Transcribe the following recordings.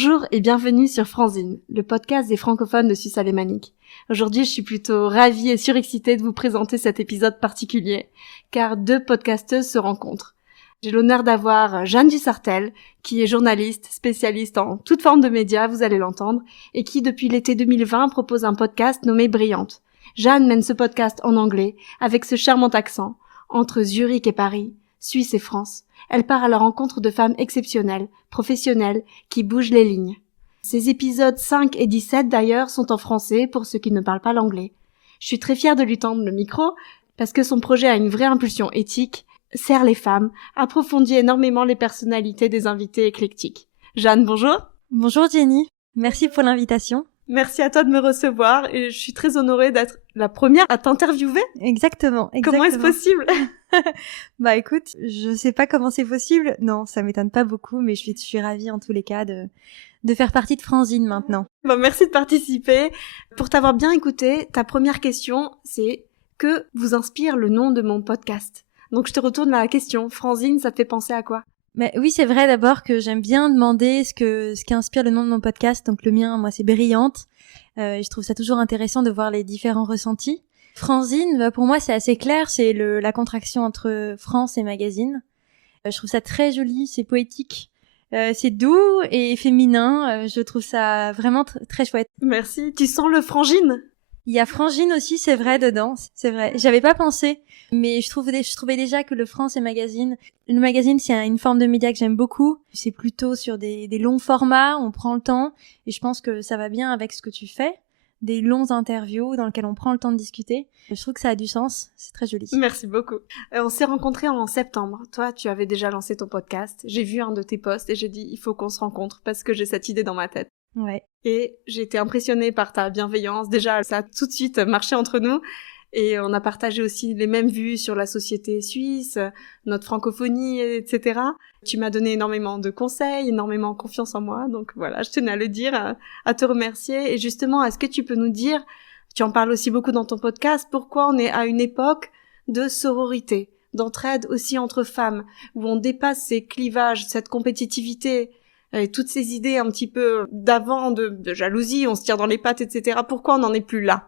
Bonjour et bienvenue sur Franzine, le podcast des francophones de Suisse alémanique. Aujourd'hui, je suis plutôt ravie et surexcitée de vous présenter cet épisode particulier, car deux podcasteuses se rencontrent. J'ai l'honneur d'avoir Jeanne Dussartel, qui est journaliste, spécialiste en toute forme de médias, vous allez l'entendre, et qui depuis l'été 2020 propose un podcast nommé Brillante. Jeanne mène ce podcast en anglais, avec ce charmant accent, entre Zurich et Paris, Suisse et France. Elle part à la rencontre de femmes exceptionnelles, professionnelles, qui bougent les lignes. Ces épisodes 5 et 17 d'ailleurs sont en français pour ceux qui ne parlent pas l'anglais. Je suis très fière de lui tendre le micro parce que son projet a une vraie impulsion éthique, sert les femmes, approfondit énormément les personnalités des invités éclectiques. Jeanne, bonjour. Bonjour Jenny, merci pour l'invitation. Merci à toi de me recevoir et je suis très honorée d'être la première à t'interviewer. Exactement. Comment est-ce possible? Bah écoute, je sais pas comment c'est possible. Non, ça m'étonne pas beaucoup, mais je suis ravie en tous les cas de faire partie de Franzine maintenant. Bon, merci de participer. Pour t'avoir bien écouté, ta première question, c'est que vous inspire le nom de mon podcast? Donc je te retourne la question. Franzine, ça te fait penser à quoi? Mais oui, c'est vrai d'abord que j'aime bien demander ce qui inspire le nom de mon podcast. Donc le mien, moi, c'est Brillante. Et je trouve ça toujours intéressant de voir les différents ressentis. Franzine, bah, pour moi, c'est assez clair. C'est la contraction entre France et magazine. Je trouve ça très joli, c'est poétique. C'est doux et féminin. Je trouve ça vraiment très chouette. Merci. Tu sens le frangine? Il y a frangine aussi, c'est vrai, dedans. C'est vrai. J'avais pas pensé, mais je trouvais déjà que le France et magazine. Le magazine, c'est une forme de média que j'aime beaucoup. C'est plutôt sur des longs formats, on prend le temps, et je pense que ça va bien avec ce que tu fais. Des longs interviews dans lesquels on prend le temps de discuter. Je trouve que ça a du sens, c'est très joli. Merci beaucoup. On s'est rencontrés en septembre. Toi, tu avais déjà lancé ton podcast. J'ai vu un de tes posts et j'ai dit, il faut qu'on se rencontre parce que j'ai cette idée dans ma tête. Ouais. Et j'ai été impressionnée par ta bienveillance. Déjà, ça a tout de suite marché entre nous. Et on a partagé aussi les mêmes vues sur la société suisse, notre francophonie, etc. Tu m'as donné énormément de conseils, énormément confiance en moi. Donc voilà, je tenais à le dire, à te remercier. Et justement, est-ce que tu peux nous dire, tu en parles aussi beaucoup dans ton podcast, pourquoi on est à une époque de sororité, d'entraide aussi entre femmes, où on dépasse ces clivages, cette compétitivité, et toutes ces idées un petit peu d'avant, de jalousie, on se tire dans les pattes, etc. Pourquoi on n'en est plus là?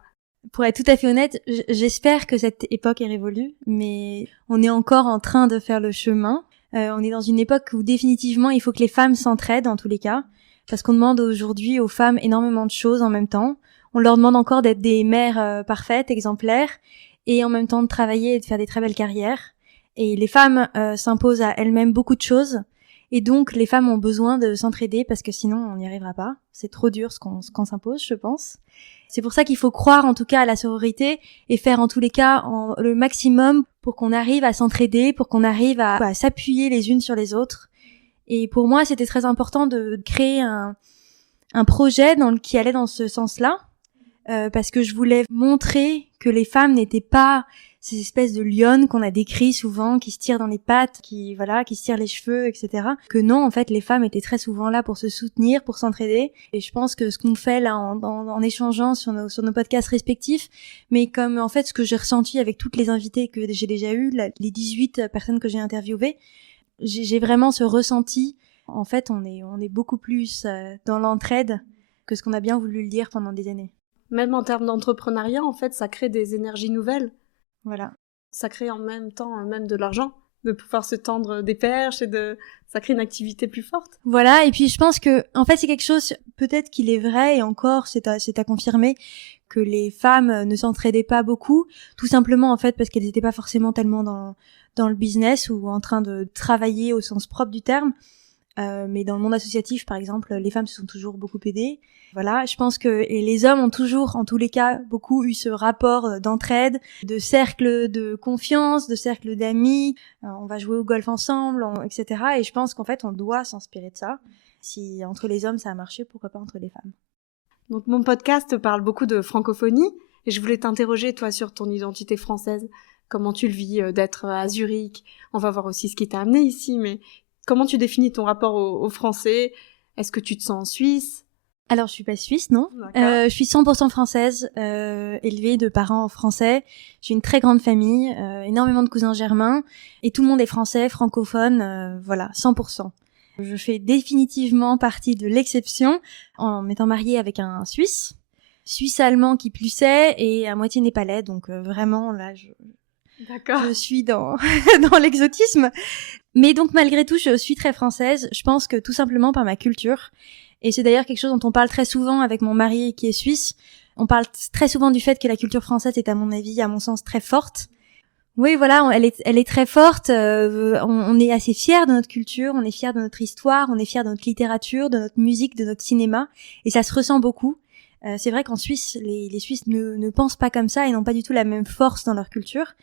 Pour être tout à fait honnête, j'espère que cette époque est révolue, mais on est encore en train de faire le chemin. On est dans une époque où définitivement il faut que les femmes s'entraident en tous les cas, parce qu'on demande aujourd'hui aux femmes énormément de choses en même temps. On leur demande encore d'être des mères parfaites, exemplaires, et en même temps de travailler et de faire des très belles carrières. Et les femmes s'imposent à elles-mêmes beaucoup de choses. Et donc, les femmes ont besoin de s'entraider parce que sinon, on n'y arrivera pas. C'est trop dur ce qu'on s'impose, je pense. C'est pour ça qu'il faut croire en tout cas à la sororité et faire en tous les cas le maximum pour qu'on arrive à s'entraider, pour qu'on arrive à s'appuyer les unes sur les autres. Et pour moi, c'était très important de créer un projet qui allait dans ce sens-là, parce que je voulais montrer que les femmes n'étaient pas ces espèces de lionnes qu'on a décrites souvent, qui se tirent dans les pattes, qui se tirent les cheveux, etc. Que non, en fait, les femmes étaient très souvent là pour se soutenir, pour s'entraider. Et je pense que ce qu'on fait là en échangeant sur nos podcasts respectifs, mais comme en fait ce que j'ai ressenti avec toutes les invitées que j'ai déjà eues, les 18 personnes que j'ai interviewées, j'ai vraiment ce ressenti. En fait, on est beaucoup plus dans l'entraide que ce qu'on a bien voulu le dire pendant des années. Même en termes d'entrepreneuriat, en fait, ça crée des énergies nouvelles. Voilà. Ça crée en même temps même de l'argent, de pouvoir se tendre des perches ça crée une activité plus forte. Voilà, et puis je pense que en fait c'est quelque chose, peut-être qu'il est vrai, et encore c'est à confirmer, que les femmes ne s'entraidaient pas beaucoup, tout simplement en fait parce qu'elles n'étaient pas forcément tellement dans le business ou en train de travailler au sens propre du terme. Mais dans le monde associatif, par exemple, les femmes se sont toujours beaucoup aidées. Voilà, je pense que et les hommes ont toujours, en tous les cas, beaucoup eu ce rapport d'entraide, de cercle de confiance, de cercle d'amis. On va jouer au golf ensemble, etc. Et je pense qu'en fait, on doit s'inspirer de ça. Si entre les hommes ça a marché, pourquoi pas entre les femmes? Donc mon podcast parle beaucoup de francophonie et je voulais t'interroger toi sur ton identité française. Comment tu le vis d'être à Zurich? On va voir aussi ce qui t'a amené ici, mais comment tu définis ton rapport au français? Est-ce que tu te sens en Suisse? Alors, je suis pas suisse, non. Je suis 100% française, élevée de parents français. J'ai une très grande famille, énormément de cousins germains, et tout le monde est français, francophone, voilà, 100%. Je fais définitivement partie de l'exception en m'étant mariée avec un Suisse-allemand qui plus est, et à moitié népalais, donc vraiment là D'accord. je suis dans dans l'exotisme. Mais donc malgré tout, je suis très française. Je pense que tout simplement par ma culture. Et c'est d'ailleurs quelque chose dont on parle très souvent avec mon mari qui est suisse. On parle très souvent du fait que la culture française est, à mon avis, à mon sens, très forte. Oui, voilà, elle est très forte. On est assez fiers de notre culture, on est fiers de notre histoire, on est fiers de notre littérature, de notre musique, de notre cinéma. Et ça se ressent beaucoup. C'est vrai qu'en Suisse, les Suisses ne pensent pas comme ça et n'ont pas du tout la même force dans leur culture.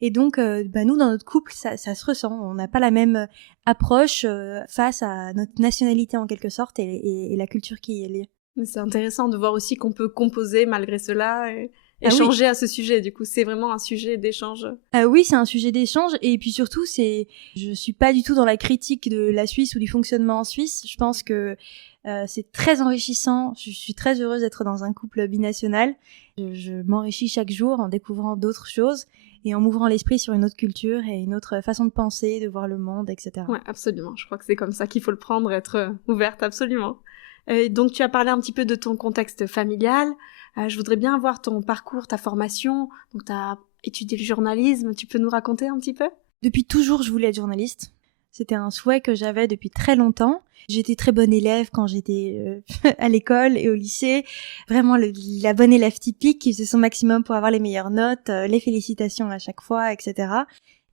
Et donc, nous, dans notre couple, ça se ressent. On n'a pas la même approche face à notre nationalité, en quelque sorte, et la culture qui y est liée. Mais c'est intéressant de voir aussi qu'on peut composer malgré cela et échanger à ce sujet. Du coup, c'est vraiment un sujet d'échange. Oui, c'est un sujet d'échange. Et puis surtout, je suis pas du tout dans la critique de la Suisse ou du fonctionnement en Suisse. Je pense que c'est très enrichissant. Je suis très heureuse d'être dans un couple binational. Je m'enrichis chaque jour en découvrant d'autres choses et en m'ouvrant l'esprit sur une autre culture et une autre façon de penser, de voir le monde, etc. Ouais, absolument. Je crois que c'est comme ça qu'il faut le prendre, être ouverte, absolument. Et donc, tu as parlé un petit peu de ton contexte familial. Je voudrais bien avoir ton parcours, ta formation. Donc, tu as étudié le journalisme. Tu peux nous raconter un petit peu ? Depuis toujours, je voulais être journaliste. C'était un souhait que j'avais depuis très longtemps. J'étais très bonne élève quand j'étais à l'école et au lycée. Vraiment la bonne élève typique qui faisait son maximum pour avoir les meilleures notes, les félicitations à chaque fois, etc.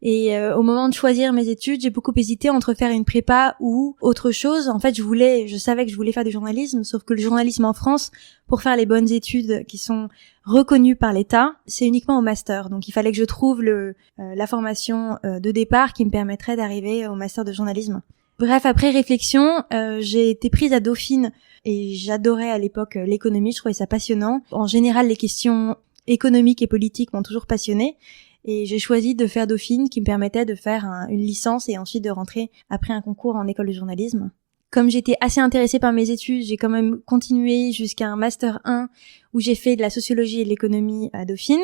Et au moment de choisir mes études, j'ai beaucoup hésité entre faire une prépa ou autre chose. En fait, je savais que je voulais faire du journalisme, sauf que le journalisme en France, pour faire les bonnes études qui sont reconnues par l'État, c'est uniquement au master. Donc il fallait que je trouve la formation de départ qui me permettrait d'arriver au master de journalisme. Bref, après réflexion, j'ai été prise à Dauphine et j'adorais à l'époque l'économie, je trouvais ça passionnant. En général, les questions économiques et politiques m'ont toujours passionnée. Et j'ai choisi de faire Dauphine qui me permettait de faire une licence et ensuite de rentrer après un concours en école de journalisme. Comme j'étais assez intéressée par mes études, j'ai quand même continué jusqu'à un master 1 où j'ai fait de la sociologie et de l'économie à Dauphine.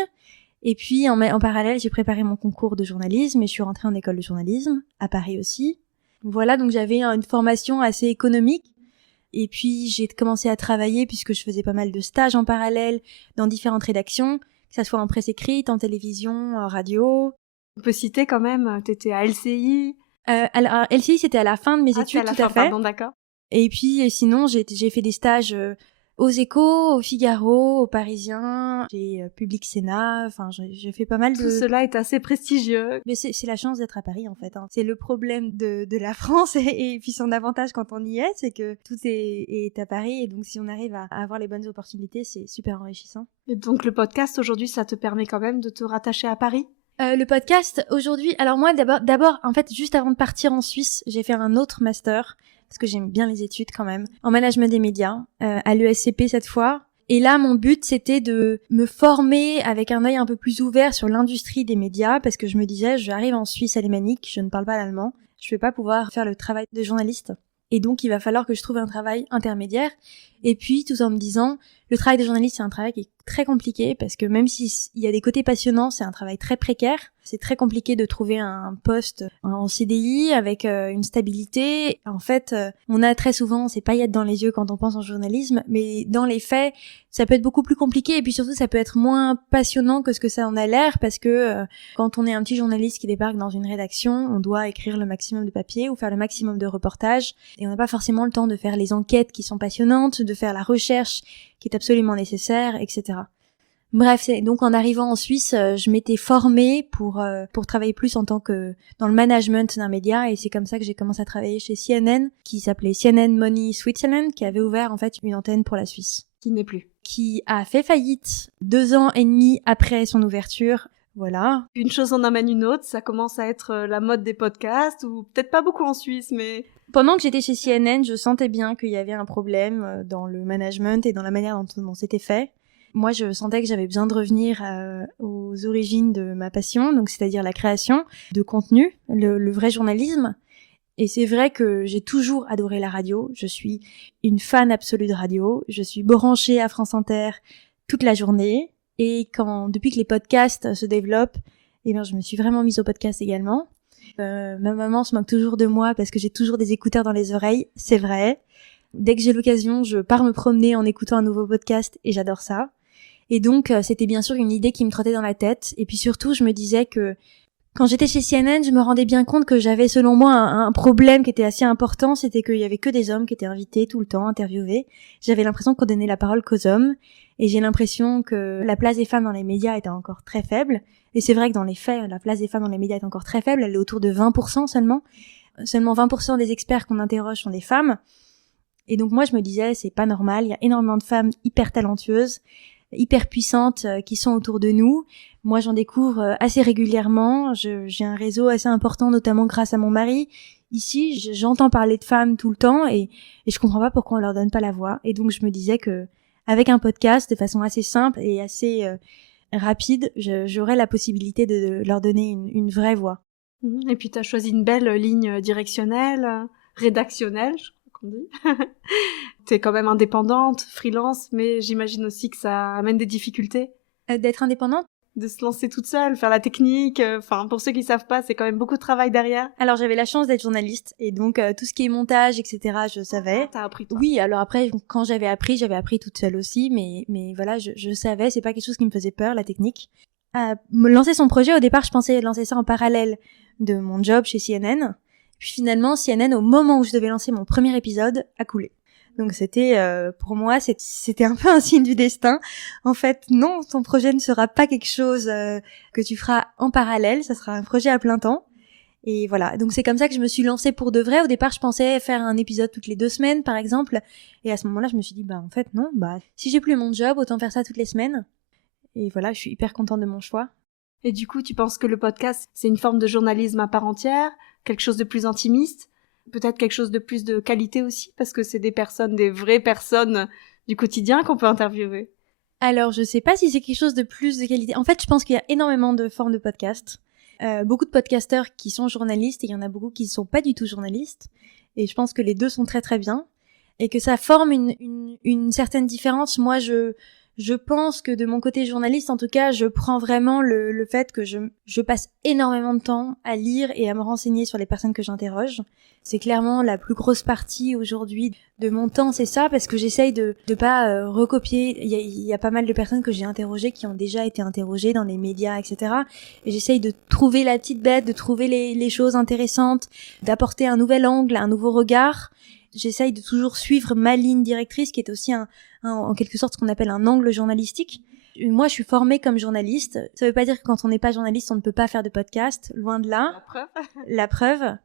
Et puis en parallèle, j'ai préparé mon concours de journalisme et je suis rentrée en école de journalisme, à Paris aussi. Voilà, donc j'avais une formation assez économique. Et puis j'ai commencé à travailler puisque je faisais pas mal de stages en parallèle dans différentes rédactions, que ça soit en presse écrite, en télévision, en radio. On peut citer quand même, t'étais à LCI. Alors, LCI, c'était à la fin de mes études, tout à fait. Pardon, d'accord. Et puis sinon, j'ai fait des stages aux Échos, au Figaro, au Parisien, j'ai Public Sénat, enfin j'ai fait pas mal de... Tout cela est assez prestigieux. Mais c'est la chance d'être à Paris en fait. Hein. C'est le problème de la France et puis son avantage quand on y est, c'est que tout est à Paris et donc si on arrive à avoir les bonnes opportunités, c'est super enrichissant. Et donc le podcast aujourd'hui, ça te permet quand même de te rattacher à Paris ? Le podcast aujourd'hui, alors moi d'abord, en fait, juste avant de partir en Suisse, j'ai fait un autre master parce que j'aime bien les études quand même, en management des médias, à l'ESCP cette fois. Et là, mon but, c'était de me former avec un œil un peu plus ouvert sur l'industrie des médias, parce que je me disais, j'arrive en Suisse alémanique, je ne parle pas l'allemand, je vais pas pouvoir faire le travail de journaliste. Et donc, il va falloir que je trouve un travail intermédiaire. Et puis, tout en me disant, le travail de journaliste, c'est un travail qui est très compliqué parce que même s'il y a des côtés passionnants, c'est un travail très précaire. C'est très compliqué de trouver un poste en CDI avec une stabilité. En fait, on a très souvent ces paillettes dans les yeux quand on pense en journalisme, mais dans les faits, ça peut être beaucoup plus compliqué et puis surtout, ça peut être moins passionnant que ce que ça en a l'air parce que quand on est un petit journaliste qui débarque dans une rédaction, on doit écrire le maximum de papiers ou faire le maximum de reportages et on n'a pas forcément le temps de faire les enquêtes qui sont passionnantes, de faire la recherche qui est absolument nécessaire, etc. Bref, donc en arrivant en Suisse, je m'étais formée pour travailler plus en tant que dans le management d'un média et c'est comme ça que j'ai commencé à travailler chez CNN, qui s'appelait CNN Money Switzerland, qui avait ouvert en fait une antenne pour la Suisse. Qui n'est plus. Qui a fait faillite 2 ans et demi après son ouverture. Voilà. Une chose en amène une autre, ça commence à être la mode des podcasts, ou peut-être pas beaucoup en Suisse, mais... Pendant que j'étais chez CNN, je sentais bien qu'il y avait un problème dans le management et dans la manière dont c'était fait. Moi, je sentais que j'avais besoin de revenir aux origines de ma passion, donc c'est-à-dire la création de contenu, le vrai journalisme. Et c'est vrai que j'ai toujours adoré la radio. Je suis une fan absolue de radio. Je suis branchée à France Inter toute la journée. Et depuis que les podcasts se développent, eh bien, je me suis vraiment mise au podcast également. Ma maman se moque toujours de moi parce que j'ai toujours des écouteurs dans les oreilles, c'est vrai. Dès que j'ai l'occasion, je pars me promener en écoutant un nouveau podcast et j'adore ça. Et donc, c'était bien sûr une idée qui me trottait dans la tête. Et puis surtout, je me disais que quand j'étais chez CNN, je me rendais bien compte que j'avais selon moi un problème qui était assez important, c'était qu'il y avait que des hommes qui étaient invités tout le temps, interviewés. J'avais l'impression qu'on donnait la parole qu'aux hommes. Et j'ai l'impression que la place des femmes dans les médias était encore très faible. Et c'est vrai que dans les faits, la place des femmes dans les médias est encore très faible. Elle est autour de 20% seulement. Seulement 20% des experts qu'on interroge sont des femmes. Et donc moi, je me disais, c'est pas normal. Il y a énormément de femmes hyper talentueuses, hyper puissantes qui sont autour de nous. Moi, j'en découvre assez régulièrement. J'ai un réseau assez important, notamment grâce à mon mari. Ici, j'entends parler de femmes tout le temps et je comprends pas pourquoi on leur donne pas la voix. Et donc, je me disais que avec un podcast, de façon assez simple et assez rapide, j'aurais la possibilité de leur donner une vraie voix. Et puis, tu as choisi une belle ligne directionnelle, rédactionnelle, je crois qu'on dit. T'es quand même indépendante, freelance, mais j'imagine aussi que ça amène des difficultés. D'être indépendante ? De se lancer toute seule, faire la technique, pour ceux qui savent pas, c'est quand même beaucoup de travail derrière. Alors j'avais la chance d'être journaliste et donc tout ce qui est montage, etc. je savais. T'as appris toi. Oui, alors après quand j'avais appris toute seule aussi, mais voilà, je savais, c'est pas quelque chose qui me faisait peur, la technique. Me lancer son projet, au départ je pensais lancer ça en parallèle de mon job chez CNN. Puis finalement CNN, au moment où je devais lancer mon premier épisode, a coulé. Donc c'était, pour moi, c'était un peu un signe du destin. En fait, non, ton projet ne sera pas quelque chose que tu feras en parallèle, ça sera un projet à plein temps. Et voilà, donc c'est comme ça que je me suis lancée pour de vrai. Au départ, je pensais faire un épisode toutes les 2 semaines, par exemple. Et à ce moment-là, je me suis dit, en fait, non, si j'ai plus mon job, autant faire ça toutes les semaines. Et voilà, je suis hyper contente de mon choix. Et du coup, tu penses que le podcast, c'est une forme de journalisme à part entière, quelque chose de plus intimiste, peut-être quelque chose de plus de qualité aussi, parce que c'est des vraies personnes du quotidien qu'on peut interviewer. Alors, je sais pas si c'est quelque chose de plus de qualité. En fait, je pense qu'il y a énormément de formes de podcasts. Beaucoup de podcasteurs qui sont journalistes, et il y en a beaucoup qui ne sont pas du tout journalistes. Et je pense que les deux sont très très bien. Et que ça forme une certaine différence. Moi, je pense que de mon côté journaliste, en tout cas, je prends vraiment le fait que je passe énormément de temps à lire et à me renseigner sur les personnes que j'interroge. C'est clairement la plus grosse partie aujourd'hui de mon temps, c'est ça, parce que j'essaye de pas recopier. Il y a pas mal de personnes que j'ai interrogées qui ont déjà été interrogées dans les médias, etc. Et j'essaye de trouver la petite bête, de trouver les choses intéressantes, d'apporter un nouvel angle, un nouveau regard. J'essaye de toujours suivre ma ligne directrice, qui est aussi en quelque sorte ce qu'on appelle un angle journalistique. Moi, je suis formée comme journaliste. Ça veut pas dire que quand on n'est pas journaliste, on ne peut pas faire de podcast. Loin de là. La preuve. La preuve.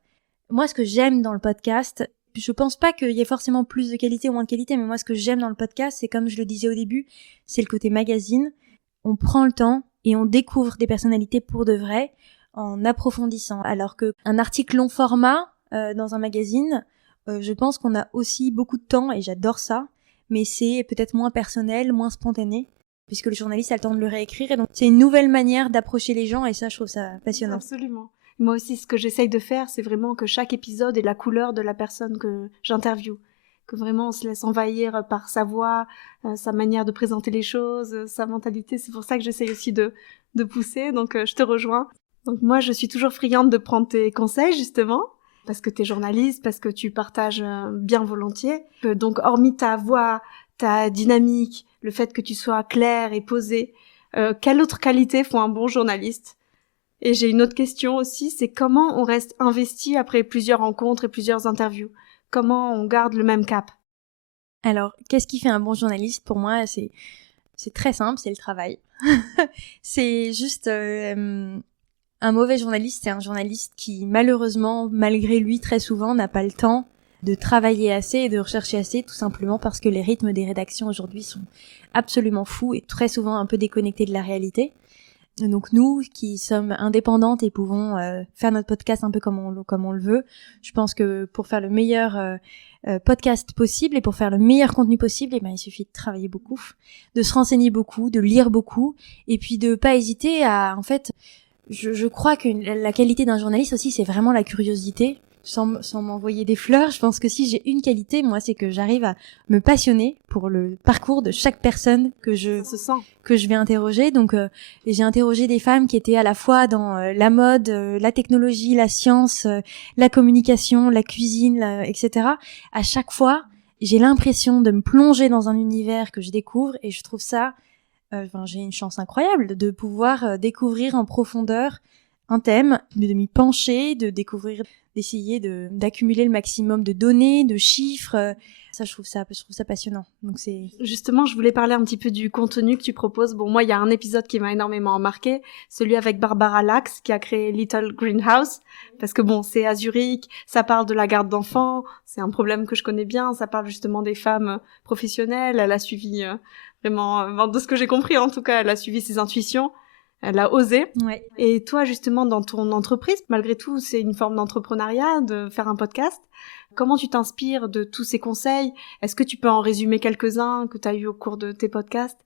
Moi, ce que j'aime dans le podcast, je pense pas qu'il y ait forcément plus de qualité ou moins de qualité, mais moi, ce que j'aime dans le podcast, c'est comme je le disais au début, c'est le côté magazine. On prend le temps et on découvre des personnalités pour de vrai en approfondissant. Alors qu'un article long format dans un magazine, je pense qu'on a aussi beaucoup de temps et j'adore ça, mais c'est peut-être moins personnel, moins spontané, puisque le journaliste a le temps de le réécrire. Et donc, c'est une nouvelle manière d'approcher les gens et ça, je trouve ça passionnant. Absolument. Moi aussi, ce que j'essaye de faire, c'est vraiment que chaque épisode ait la couleur de la personne que j'interviewe. Que vraiment on se laisse envahir par sa voix, sa manière de présenter les choses, sa mentalité. C'est pour ça que j'essaye aussi de pousser, donc je te rejoins. Donc moi, je suis toujours friande de prendre tes conseils, justement, parce que t'es journaliste, parce que tu partages bien volontiers. Donc hormis ta voix, ta dynamique, le fait que tu sois clair et posé, quelle autre qualité font un bon journaliste ? Et j'ai une autre question aussi, c'est comment on reste investi après plusieurs rencontres et plusieurs interviews ? Comment on garde le même cap ? Alors, qu'est-ce qui fait un bon journaliste ? Pour moi, c'est très simple, c'est le travail. C'est juste un mauvais journaliste, c'est un journaliste qui, malheureusement, malgré lui, très souvent, n'a pas le temps de travailler assez et de rechercher assez, tout simplement parce que les rythmes des rédactions aujourd'hui sont absolument fous et très souvent un peu déconnectés de la réalité. Donc nous, qui sommes indépendantes et pouvons faire notre podcast un peu comme on le veut, je pense que pour faire le meilleur podcast possible et pour faire le meilleur contenu possible, il suffit de travailler beaucoup, de se renseigner beaucoup, de lire beaucoup, et puis de pas hésiter à, en fait, je crois que la qualité d'un journaliste aussi, c'est vraiment la curiosité. sans m'envoyer des fleurs, je pense que si j'ai une qualité, moi, c'est que j'arrive à me passionner pour le parcours de chaque personne que je vais interroger. Donc, j'ai interrogé des femmes qui étaient à la fois dans la mode, la technologie, la science, la communication, la cuisine, etc. À chaque fois, j'ai l'impression de me plonger dans un univers que je découvre et je trouve ça, j'ai une chance incroyable de pouvoir découvrir en profondeur un thème, de m'y pencher, de découvrir, d'essayer d'accumuler le maximum de données, de chiffres. Ça, je trouve ça passionnant. Donc c'est justement, je voulais parler un petit peu du contenu que tu proposes. Bon, moi, il y a un épisode qui m'a énormément marqué, celui avec Barbara Lax qui a créé Little Greenhouse, parce que bon, c'est à Zurich, ça parle de la garde d'enfants, c'est un problème que je connais bien, ça parle justement des femmes professionnelles. Elle a suivi vraiment, de ce que j'ai compris en tout cas, elle a suivi ses intuitions. Elle a osé. Ouais. Et toi, justement, dans ton entreprise, malgré tout, c'est une forme d'entrepreneuriat, de faire un podcast. Comment tu t'inspires de tous ces conseils? Est-ce que tu peux en résumer quelques-uns que tu as eu au cours de tes podcasts?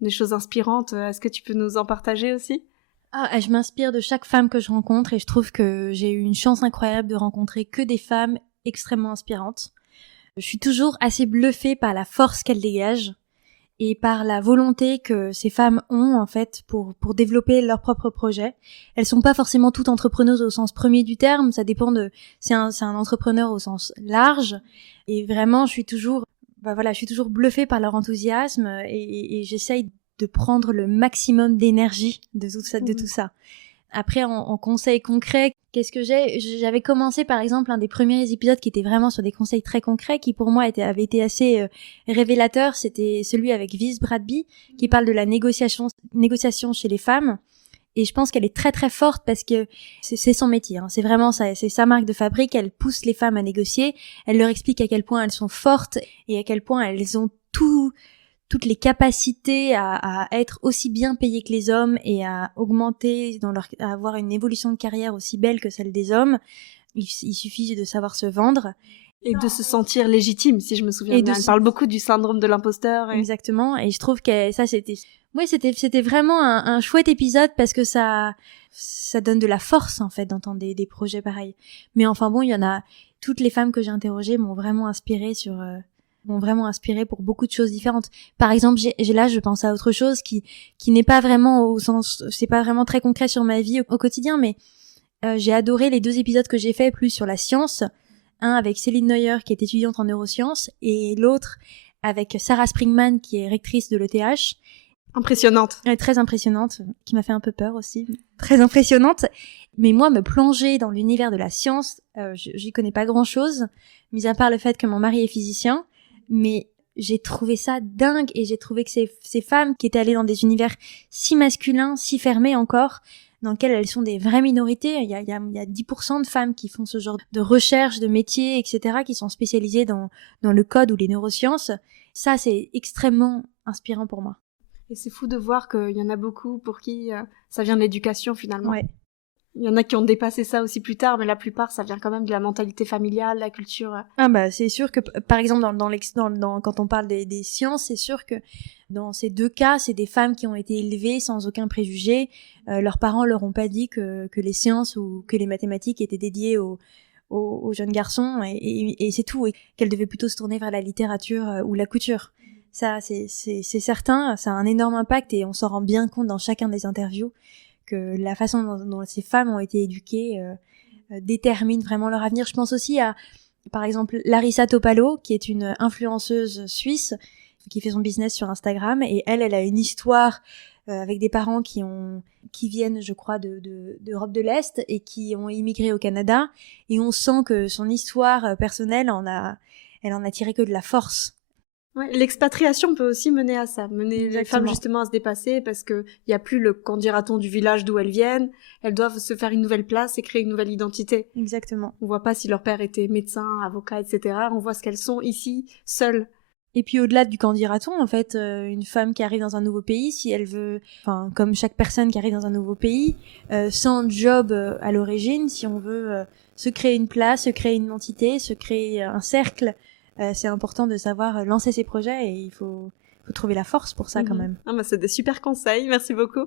Des choses inspirantes, est-ce que tu peux nous en partager aussi? Je m'inspire de chaque femme que je rencontre et je trouve que j'ai eu une chance incroyable de rencontrer que des femmes extrêmement inspirantes. Je suis toujours assez bluffée par la force qu'elles dégagent et par la volonté que ces femmes ont en fait pour développer leurs propres projets. Elles sont pas forcément toutes entrepreneuses au sens premier du terme, ça dépend c'est un entrepreneur au sens large et vraiment je suis toujours bluffée par leur enthousiasme et j'essaye de prendre le maximum d'énergie de tout ça. Après, en conseils concrets, qu'est-ce que j'avais commencé par exemple un des premiers épisodes qui était vraiment sur des conseils très concrets qui pour moi avait été assez révélateur, c'était celui avec Viz Bradby qui parle de la négociation chez les femmes et je pense qu'elle est très très forte parce que c'est son métier, hein. C'est vraiment ça, c'est sa marque de fabrique, elle pousse les femmes à négocier, elle leur explique à quel point elles sont fortes et à quel point elles ont toutes les capacités à être aussi bien payées que les hommes et à augmenter à avoir une évolution de carrière aussi belle que celle des hommes. Il suffit de savoir se vendre. Et de se sentir légitime, si je me souviens bien. Elle parle beaucoup du syndrome de l'imposteur. Exactement. Et je trouve que ça, c'était vraiment un chouette épisode parce que ça donne de la force, en fait, d'entendre des projets pareils. Mais enfin bon, il y en a, toutes les femmes que j'ai interrogées m'ont vraiment inspirée pour beaucoup de choses différentes. Par exemple, je pense à autre chose qui n'est pas vraiment c'est pas vraiment très concret sur ma vie au quotidien, mais j'ai adoré les 2 épisodes que j'ai fait plus sur la science. Un avec Céline Neuer qui est étudiante en neurosciences et l'autre avec Sarah Springman qui est rectrice de l'ETH. Impressionnante. Très impressionnante, qui m'a fait un peu peur aussi. Très impressionnante. Mais moi, me plonger dans l'univers de la science, j'y connais pas grand-chose, mis à part le fait que mon mari est physicien. Mais j'ai trouvé ça dingue et j'ai trouvé que ces femmes qui étaient allées dans des univers si masculins, si fermés encore, dans lesquels elles sont des vraies minorités. Il y a 10% de femmes qui font ce genre de recherche, de métiers, etc., qui sont spécialisées dans le code ou les neurosciences. Ça, c'est extrêmement inspirant pour moi. Et c'est fou de voir qu'il y en a beaucoup pour qui ça vient de l'éducation finalement. Ouais. Il y en a qui ont dépassé ça aussi plus tard, mais la plupart, ça vient quand même de la mentalité familiale, la culture. Ah bah c'est sûr que, par exemple, quand on parle des sciences, c'est sûr que dans ces 2 cas, c'est des femmes qui ont été élevées sans aucun préjugé. Leurs parents leur ont pas dit que les sciences ou que les mathématiques étaient dédiées aux jeunes garçons et c'est tout, et qu'elles devaient plutôt se tourner vers la littérature ou la couture. Ça, c'est certain, ça a un énorme impact et on s'en rend bien compte dans chacun des interviews que la façon dont ces femmes ont été éduquées détermine vraiment leur avenir. Je pense aussi à, par exemple, Larissa Topalo, qui est une influenceuse suisse qui fait son business sur Instagram, et elle a une histoire avec des parents qui viennent, je crois, d'Europe de l'Est et qui ont immigré au Canada, et on sent que son histoire personnelle elle en a tiré que de la force. Ouais, l'expatriation peut aussi mener à ça, mener les femmes justement à se dépasser parce que il y a plus le qu'en dira-t-on du village d'où elles viennent, elles doivent se faire une nouvelle place et créer une nouvelle identité. Exactement. On voit pas si leur père était médecin, avocat, etc. On voit ce qu'elles sont ici, seules. Et puis au-delà du qu'en dira-t-on, en fait, une femme qui arrive dans un nouveau pays, si elle veut, enfin comme chaque personne qui arrive dans un nouveau pays, sans job à l'origine, si on veut se créer une place, se créer une identité, se créer un cercle, c'est important de savoir lancer ses projets et il faut trouver la force pour ça quand même. Ah bah c'est des super conseils, merci beaucoup.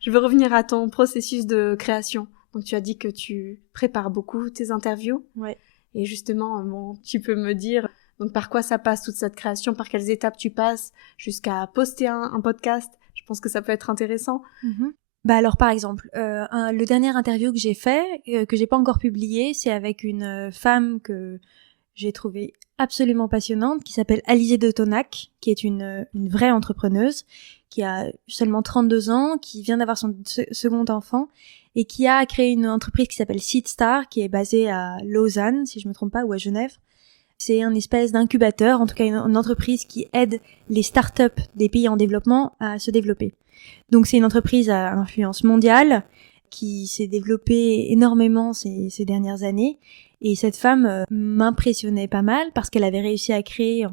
Je veux revenir à ton processus de création Donc tu as dit que tu prépares beaucoup tes interviews. Ouais. Et justement, tu peux me dire donc par quoi ça passe toute cette création, par quelles étapes tu passes jusqu'à poster un podcast. Je pense que ça peut être intéressant. Bah alors par exemple, le dernier interview que j'ai fait, que j'ai pas encore publié, c'est avec une femme que j'ai trouvée absolument passionnante, qui s'appelle Alizée de Tonac, qui est une vraie entrepreneuse, qui a seulement 32 ans, qui vient d'avoir son second enfant, et qui a créé une entreprise qui s'appelle Seedstar, qui est basée à Lausanne, si je me trompe pas, ou à Genève. C'est un espèce d'incubateur, en tout cas une entreprise qui aide les startups des pays en développement à se développer. Donc c'est une entreprise à influence mondiale qui s'est développée énormément ces dernières années. Et cette femme m'impressionnait pas mal parce qu'elle avait réussi à créer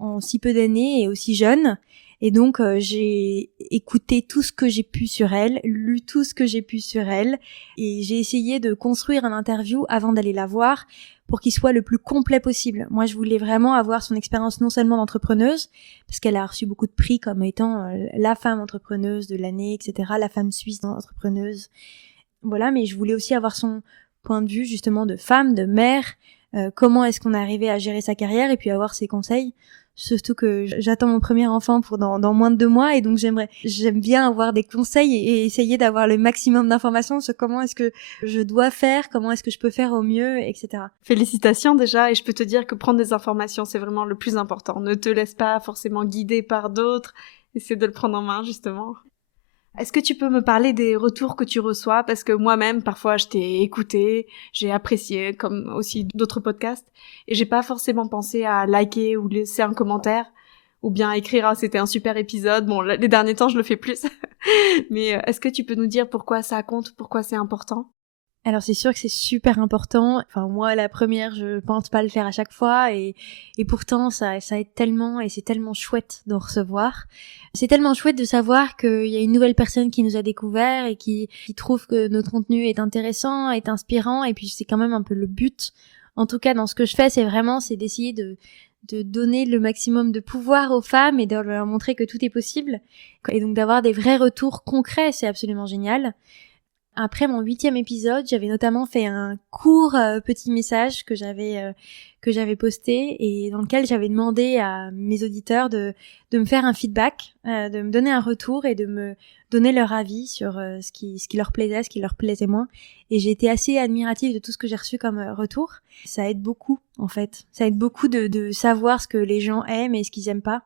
en si peu d'années et aussi jeune. Et donc j'ai écouté tout ce que j'ai pu sur elle, lu tout ce que j'ai pu sur elle, et j'ai essayé de construire un interview avant d'aller la voir pour qu'il soit le plus complet possible. Moi, je voulais vraiment avoir son expérience non seulement d'entrepreneuse, parce qu'elle a reçu beaucoup de prix comme étant la femme entrepreneuse de l'année, etc., la femme suisse entrepreneuse. Voilà, mais je voulais aussi avoir son point de vue justement de femme, de mère, comment est-ce qu'on est arrivé à gérer sa carrière et puis avoir ses conseils. Surtout que j'attends mon premier enfant pour dans moins de 2 mois et donc j'aime bien avoir des conseils et essayer d'avoir le maximum d'informations sur comment est-ce que je dois faire, comment est-ce que je peux faire au mieux, etc. Félicitations déjà, et je peux te dire que prendre des informations, c'est vraiment le plus important. Ne te laisse pas forcément guider par d'autres, essaie de le prendre en main justement. Est-ce que tu peux me parler des retours que tu reçois? Parce que moi-même, parfois, je t'ai écouté, j'ai apprécié, comme aussi d'autres podcasts, et j'ai pas forcément pensé à liker ou laisser un commentaire, ou bien écrire « Ah, c'était un super épisode ». Bon, les derniers temps, je le fais plus. Mais est-ce que tu peux nous dire pourquoi ça compte, pourquoi c'est important? Alors c'est sûr que c'est super important. Enfin moi la première je pense pas le faire à chaque fois et pourtant ça aide tellement et c'est tellement chouette d'en recevoir. C'est tellement chouette de savoir qu'il y a une nouvelle personne qui nous a découvert et qui trouve que notre contenu est intéressant, est inspirant et puis c'est quand même un peu le but. En tout cas dans ce que je fais c'est d'essayer de donner le maximum de pouvoir aux femmes et de leur montrer que tout est possible et donc d'avoir des vrais retours concrets, c'est absolument génial. Après mon 8e épisode, j'avais notamment fait un court petit message que j'avais posté et dans lequel j'avais demandé à mes auditeurs de me faire un feedback, de me donner un retour et de me donner leur avis sur ce qui leur plaisait, ce qui leur plaisait moins. Et j'ai été assez admirative de tout ce que j'ai reçu comme retour. Ça aide beaucoup en fait. Ça aide beaucoup de savoir ce que les gens aiment et ce qu'ils aiment pas.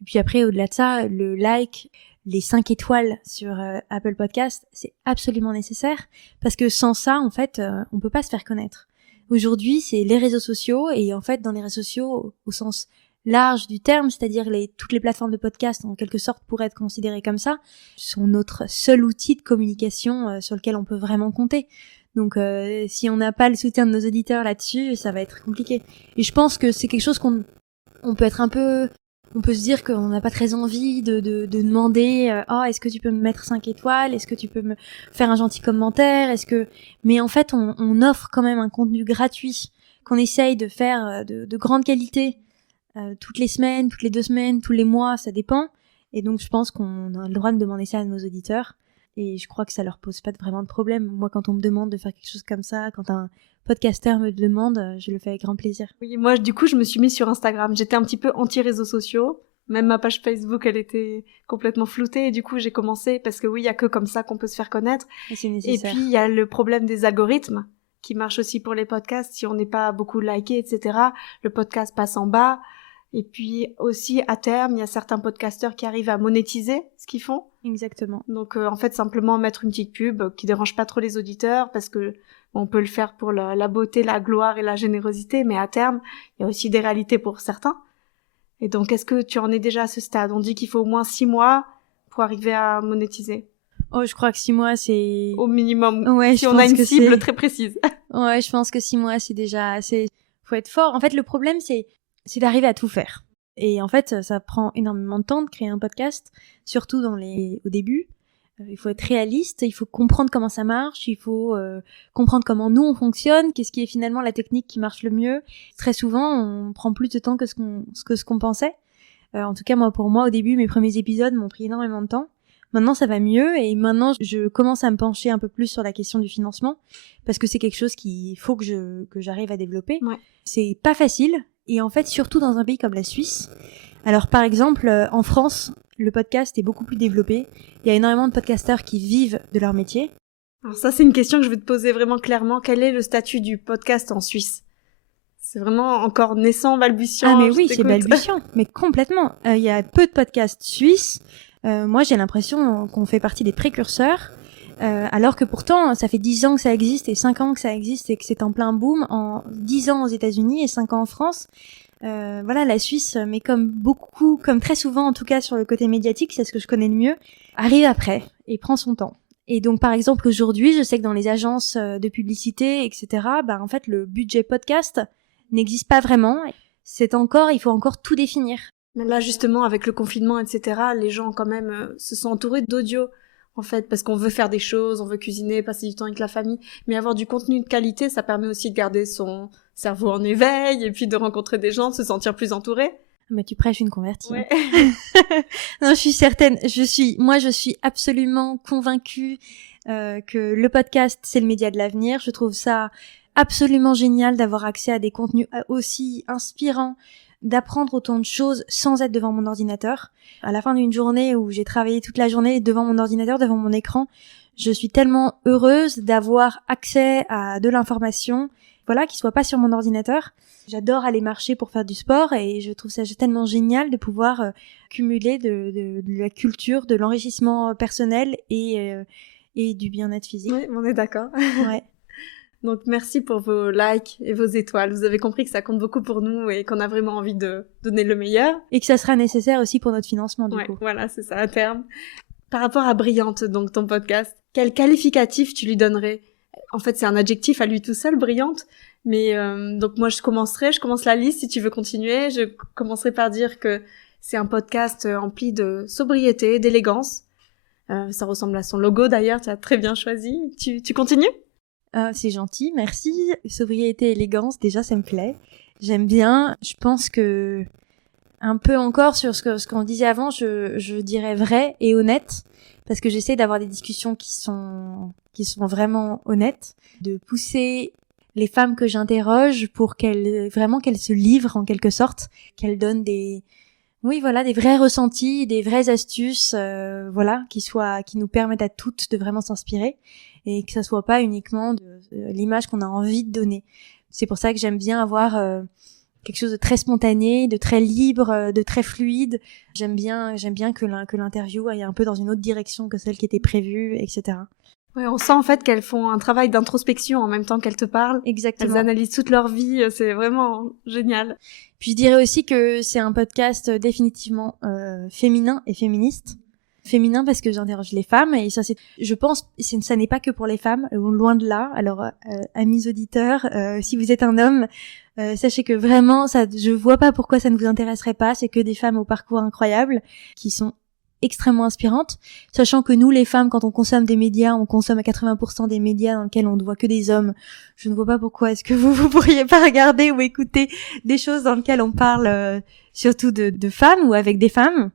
Et puis après, au-delà de ça, le like, les 5 étoiles sur Apple Podcast, c'est absolument nécessaire parce que sans ça, en fait, on peut pas se faire connaître. Aujourd'hui, c'est les réseaux sociaux et en fait, dans les réseaux sociaux, au sens large du terme, c'est-à-dire toutes les plateformes de podcast, en quelque sorte, pourraient être considérées comme ça, sont notre seul outil de communication sur lequel on peut vraiment compter. Donc, si on n'a pas le soutien de nos auditeurs là-dessus, ça va être compliqué. Et je pense que c'est quelque chose qu'on peut être un peu... On peut se dire qu'on n'a pas très envie de demander « Oh, est-ce que tu peux me mettre 5 étoiles ? Est-ce que tu peux me faire un gentil commentaire ? Est-ce que… » Mais en fait, on offre quand même un contenu gratuit qu'on essaye de faire de grande qualité toutes les semaines, toutes les 2 semaines, tous les mois, ça dépend. Et donc, je pense qu'on a le droit de demander ça à nos auditeurs. Et je crois que ça leur pose pas vraiment de problème. Moi, quand on me demande de faire quelque chose comme ça, quand un podcasteur me demande, je le fais avec grand plaisir. Oui, moi, du coup, je me suis mise sur Instagram. J'étais un petit peu anti-réseaux sociaux. Même ma page Facebook, elle était complètement floutée. Et du coup, j'ai commencé parce que oui, il y a que comme ça qu'on peut se faire connaître. Et c'est nécessaire. Et puis, il y a le problème des algorithmes qui marche aussi pour les podcasts. Si on n'est pas beaucoup liké, etc., le podcast passe en bas. Et puis aussi, à terme, il y a certains podcasteurs qui arrivent à monétiser ce qu'ils font. Exactement. Donc, en fait, simplement mettre une petite pub qui dérange pas trop les auditeurs parce que on peut le faire pour la beauté, la gloire et la générosité, mais à terme, il y a aussi des réalités pour certains. Et donc, est-ce que tu en es déjà à ce stade? On dit qu'il faut au moins 6 mois pour arriver à monétiser. Oh, je crois que 6 mois, c'est... Au minimum, ouais, si on a une cible très précise. Ouais, je pense que 6 mois, c'est déjà assez... Faut être fort. En fait, le problème, c'est d'arriver à tout faire. Et en fait, ça prend énormément de temps de créer un podcast, surtout au début. Il faut être réaliste, il faut comprendre comment ça marche, il faut comprendre comment nous on fonctionne, qu'est-ce qui est finalement la technique qui marche le mieux. Très souvent, on prend plus de temps que ce qu'on pensait. En tout cas, pour moi, au début, mes premiers épisodes m'ont pris énormément de temps. Maintenant, ça va mieux et maintenant, je commence à me pencher un peu plus sur la question du financement parce que c'est quelque chose qu'il faut que j'arrive à développer. Ouais. C'est pas facile et en fait, surtout dans un pays comme la Suisse. Alors, par exemple, en France, le podcast est beaucoup plus développé. Il y a énormément de podcasteurs qui vivent de leur métier. Alors ça, c'est une question que je vais te poser vraiment clairement. Quel est le statut du podcast en Suisse ? C'est vraiment encore naissant, balbutiant. Ah mais oui, c'est balbutiant, mais complètement. Il y a peu de podcasts suisses. Moi, j'ai l'impression qu'on fait partie des précurseurs, alors que pourtant, ça fait 10 ans que ça existe et 5 ans que ça existe et que c'est en plein boom. En 10 ans aux États-Unis et 5 ans en France. Voilà, la Suisse, mais comme très souvent en tout cas sur le côté médiatique, c'est ce que je connais le mieux, arrive après et prend son temps. Et donc, par exemple, aujourd'hui, je sais que dans les agences de publicité, etc., en fait, le budget podcast n'existe pas vraiment. Il faut encore tout définir. Mais là, justement, avec le confinement, etc., les gens, quand même, se sont entourés d'audio, en fait, parce qu'on veut faire des choses, on veut cuisiner, passer du temps avec la famille. Mais avoir du contenu de qualité, ça permet aussi de garder son cerveau en éveil, et puis de rencontrer des gens, de se sentir plus entouré. Mais tu prêches une convertie. Ouais. Non, je suis certaine. Je suis absolument convaincue que le podcast, c'est le média de l'avenir. Je trouve ça absolument génial d'avoir accès à des contenus aussi inspirants, d'apprendre autant de choses sans être devant mon ordinateur. À la fin d'une journée où j'ai travaillé toute la journée devant mon ordinateur, devant mon écran, je suis tellement heureuse d'avoir accès à de l'information, voilà, qui soit pas sur mon ordinateur. J'adore aller marcher pour faire du sport et je trouve ça tellement génial de pouvoir cumuler de la culture, de l'enrichissement personnel et du bien-être physique. Oui, on est d'accord. Ouais. Donc merci pour vos likes et vos étoiles. Vous avez compris que ça compte beaucoup pour nous et qu'on a vraiment envie de donner le meilleur. Et que ça sera nécessaire aussi pour notre financement du coup. Voilà, c'est ça à terme. Par rapport à Brillante, donc ton podcast, quel qualificatif tu lui donnerais ? En fait, c'est un adjectif à lui tout seul, Brillante. Mais donc moi, je commence la liste si tu veux continuer. Je commencerai par dire que c'est un podcast empli de sobriété, d'élégance. Ça ressemble à son logo d'ailleurs, tu as très bien choisi. Tu continues ? C'est gentil, merci. Sobriété, élégance, déjà ça me plaît. J'aime bien. Je pense que un peu encore sur ce qu'on disait avant, je dirais vrai et honnête, parce que j'essaie d'avoir des discussions qui sont vraiment honnêtes, de pousser les femmes que j'interroge pour qu'elles se livrent en quelque sorte, qu'elles donnent des vrais ressentis, des vraies astuces, qui nous permettent à toutes de vraiment s'inspirer et que ça soit pas uniquement l'image qu'on a envie de donner. C'est pour ça que j'aime bien avoir quelque chose de très spontané, de très libre, de très fluide. J'aime bien que l'interview aille un peu dans une autre direction que celle qui était prévue, etc. Ouais, on sent en fait qu'elles font un travail d'introspection en même temps qu'elles te parlent. Exactement. Elles analysent toute leur vie, c'est vraiment génial. Puis je dirais aussi que c'est un podcast définitivement féminin et féministe. Féminin parce que j'interroge les femmes et ça je pense ça n'est pas que pour les femmes, loin de là. Alors amis auditeurs, si vous êtes un homme, sachez que vraiment je vois pas pourquoi ça ne vous intéresserait pas, c'est que des femmes au parcours incroyable qui sont extrêmement inspirantes, sachant que nous les femmes, quand on consomme des médias, on consomme à 80% des médias dans lesquels on ne voit que des hommes. Je ne vois pas pourquoi est-ce que vous pourriez pas regarder ou écouter des choses dans lesquelles on parle surtout de femmes ou avec des femmes.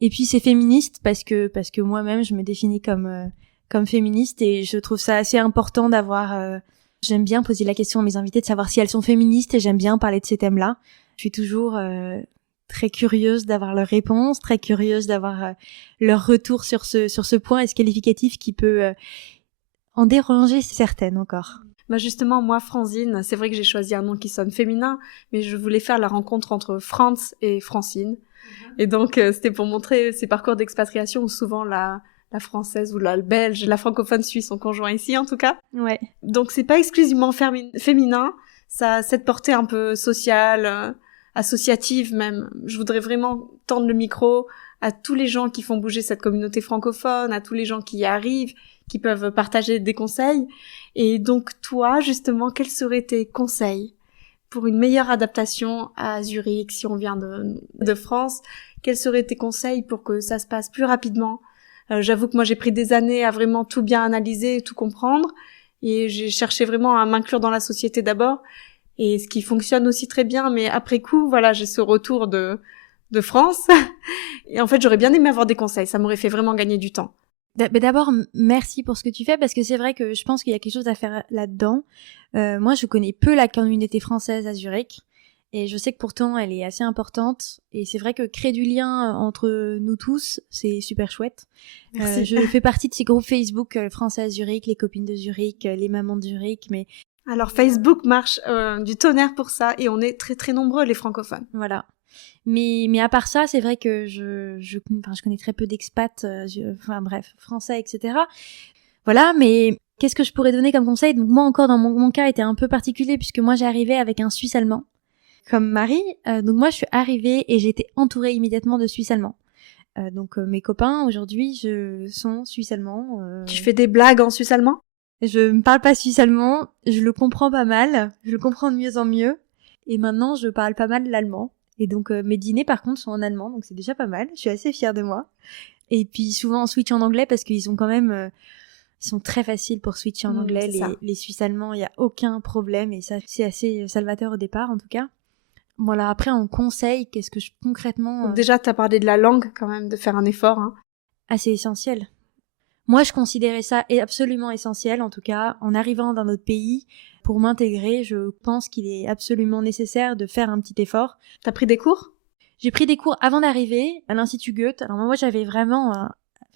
Et puis c'est féministe parce que moi-même je me définis comme féministe et je trouve ça assez important d'avoir j'aime bien poser la question à mes invités de savoir si elles sont féministes et j'aime bien parler de ces thèmes-là. Je suis toujours très curieuse d'avoir leurs réponses, très curieuse d'avoir leur retour sur ce point et ce qualificatif qui peut en déranger certaines encore. Bah justement, moi, Franzine, c'est vrai que j'ai choisi un nom qui sonne féminin, mais je voulais faire la rencontre entre Franz et Francine. Et donc, c'était pour montrer ces parcours d'expatriation où souvent la française ou la belge, la francophone suisse sont conjoints ici, en tout cas. Ouais. Donc, c'est pas exclusivement féminin, ça a cette portée un peu sociale, associative même. Je voudrais vraiment tendre le micro à tous les gens qui font bouger cette communauté francophone, à tous les gens qui y arrivent, qui peuvent partager des conseils. Et donc, toi, justement, quels seraient tes conseils pour une meilleure adaptation à Zurich, si on vient de France? Quels seraient tes conseils pour que ça se passe plus rapidement? J'avoue que moi, j'ai pris des années à vraiment tout bien analyser, tout comprendre. Et j'ai cherché vraiment à m'inclure dans la société d'abord. Et ce qui fonctionne aussi très bien. Mais après coup, voilà, j'ai ce retour de de France. Et en fait, j'aurais bien aimé avoir des conseils. Ça m'aurait fait vraiment gagner du temps. D'abord, merci pour ce que tu fais, parce que c'est vrai que je pense qu'il y a quelque chose à faire là-dedans. Moi, je connais peu la communauté française à Zurich, et je sais que pourtant, elle est assez importante. Et c'est vrai que créer du lien entre nous tous, c'est super chouette. Merci. Je fais partie de ces groupes Facebook français à Zurich, les copines de Zurich, les mamans de Zurich, mais... Alors, Facebook marche du tonnerre pour ça, et on est très très nombreux, les francophones. Voilà. Mais à part ça, c'est vrai que je connais très peu d'expats, bref, français, etc. Voilà, mais qu'est-ce que je pourrais donner comme conseil? Donc moi encore, dans mon cas, était un peu particulier, puisque moi j'arrivais avec un Suisse allemand, comme Marie. Donc moi je suis arrivée et j'ai été entourée immédiatement de Suisses allemands. Donc mes copains aujourd'hui sont Suisses allemands. Tu fais des blagues en suisse allemand? Je ne parle pas suisse allemand, je le comprends pas mal, je le comprends de mieux en mieux. Et maintenant je parle pas mal l'allemand. Et donc mes dîners par contre sont en allemand, donc c'est déjà pas mal. Je suis assez fière de moi. Et puis souvent on switch en anglais parce qu'ils ont quand même, ils sont très faciles pour switcher en anglais. Les Suisses allemands, il y a aucun problème, et ça c'est assez salvateur au départ en tout cas. Voilà, après en conseil, qu'est-ce que je concrètement... Donc déjà t'as parlé de la langue quand même, de faire un effort. Hein. Ah, c'est essentiel. Moi je considérais ça absolument essentiel, en tout cas en arrivant dans notre pays. Pour m'intégrer, je pense qu'il est absolument nécessaire de faire un petit effort. T'as pris des cours? J'ai pris des cours avant d'arriver à l'Institut Goethe. Alors moi j'avais vraiment...